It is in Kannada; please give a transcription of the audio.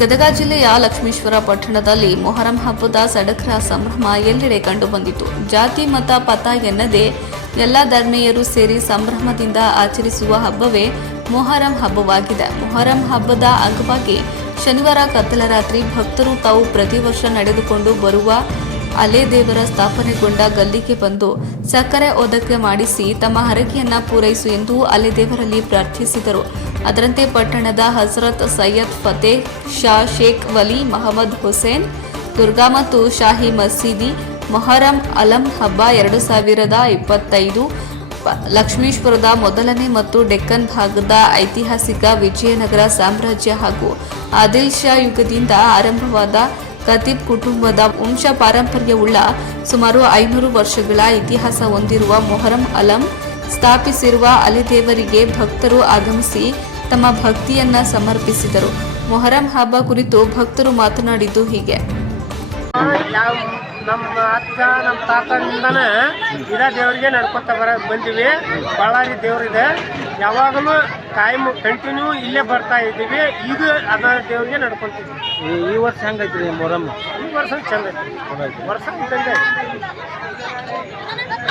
ಗದಗ ಜಿಲ್ಲೆಯ ಲಕ್ಷ್ಮೀಶ್ವರ ಪಟ್ಟಣದಲ್ಲಿ ಮೊಹರಂ ಹಬ್ಬದ ಸಡಗರ ಸಂಭ್ರಮ ಎಲ್ಲೆಡೆ ಕಂಡುಬಂದಿತು. ಜಾತಿ, ಮತ ಪಥ ಎನ್ನದೇ ಎಲ್ಲ ಧರ್ಮೀಯರು ಸೇರಿ ಸಂಭ್ರಮದಿಂದ ಆಚರಿಸುವ ಹಬ್ಬವೇ ಮೊಹರಂ ಹಬ್ಬವಾಗಿದೆ. ಮೊಹರಂ ಹಬ್ಬದ ಅಂಗವಾಗಿ ಶನಿವಾರ ಕತ್ತಲ ರಾತ್ರಿ ಭಕ್ತರು ತಾವು ಪ್ರತಿ ವರ್ಷ ನಡೆದುಕೊಂಡು ಬರುವ ಅಲೆ ದೇವರ ಸ್ಥಾಪನೆಗೊಂಡ ಗಲ್ಲಿಗೆ ಬಂದು ಸಕ್ಕರೆ ಒದಕ್ಕೆ ಮಾಡಿಸಿ ತಮ್ಮ ಹರಕೆಯನ್ನ ಪೂರೈಸು ಎಂದು ಅಲೆ ದೇವರಲ್ಲಿ ಪ್ರಾರ್ಥಿಸಿದರು. ಅದರಂತೆ ಪಟ್ಟಣದ ಹಜರತ್ ಸೈಯದ್ ಫತೇಹ್ ಶಾ ಶೇಖ್ ವಲಿ ಮಹಮ್ಮದ್ ಹುಸೇನ್, ದುರ್ಗಾ ಮತ್ತು ಶಾಹಿ ಮಸೀದಿ, ಮೊಹರಂ ಅಲಂ ಹಬ್ಬ ಎರಡು ಸಾವಿರದ ಇಪ್ಪತ್ತೈದು, ಲಕ್ಷ್ಮೀಶ್ವರದ ಮೊದಲನೇ ಮತ್ತು ಡೆಕ್ಕನ್ ಭಾಗದ ಐತಿಹಾಸಿಕ ವಿಜಯನಗರ ಸಾಮ್ರಾಜ್ಯ ಹಾಗೂ ಆದಿಲ್ ಶಾ ಯುಗದಿಂದ ಆರಂಭವಾದ ಖತೀಬ್ ಕುಟುಂಬದ ವಂಶ ಪಾರಂಪರ್ಯವುಳ್ಳ ಸುಮಾರು ಐನೂರು ವರ್ಷಗಳ ಇತಿಹಾಸ ಹೊಂದಿರುವ ಮೊಹರಂ ಅಲಂ ಸ್ಥಾಪಿಸಿರುವ ಅಲಿದೇವರಿಗೆ ಭಕ್ತರು ಆಗಮಿಸಿ ತಮ್ಮ ಭಕ್ತಿಯನ್ನ ಸಮರ್ಪಿಸಿದರು. ಮೊಹರಂ ಹಬ್ಬ ಕುರಿತು ಭಕ್ತರು ಮಾತನಾಡಿದ್ದು ಹೀಗೆ. ನಮ್ಮ ಅಜ್ಜ, ನಮ್ಮ ತಾತನಿಂದನ ಇದೇ ದೇವರಿಗೆ ನಡ್ಕೊತ ಬರ, ಬಂದಿವಿ. ಬಳ್ಳಾರಿ ದೇವರಿದೆ. ಯಾವಾಗಲೂ ಕಾಯಂ ಕಂಟಿನ್ಯೂ ಇಲ್ಲೇ ಬರ್ತಾ ಇದ್ದೀವಿ. ಇದು ಅದ ದೇವ್ರಿಗೆ ನಡ್ಕೊಂತೀವಿ. ಈ- ಈ ವರ್ಷ ಹೆಂಗೈತಿ ಮೊರಮ್ಮ ಈ ವರ್ಷ ಚಂದ ಐತಿ ವರ್ಷ ಇದ್ದಂಗೆ ಐತಿ.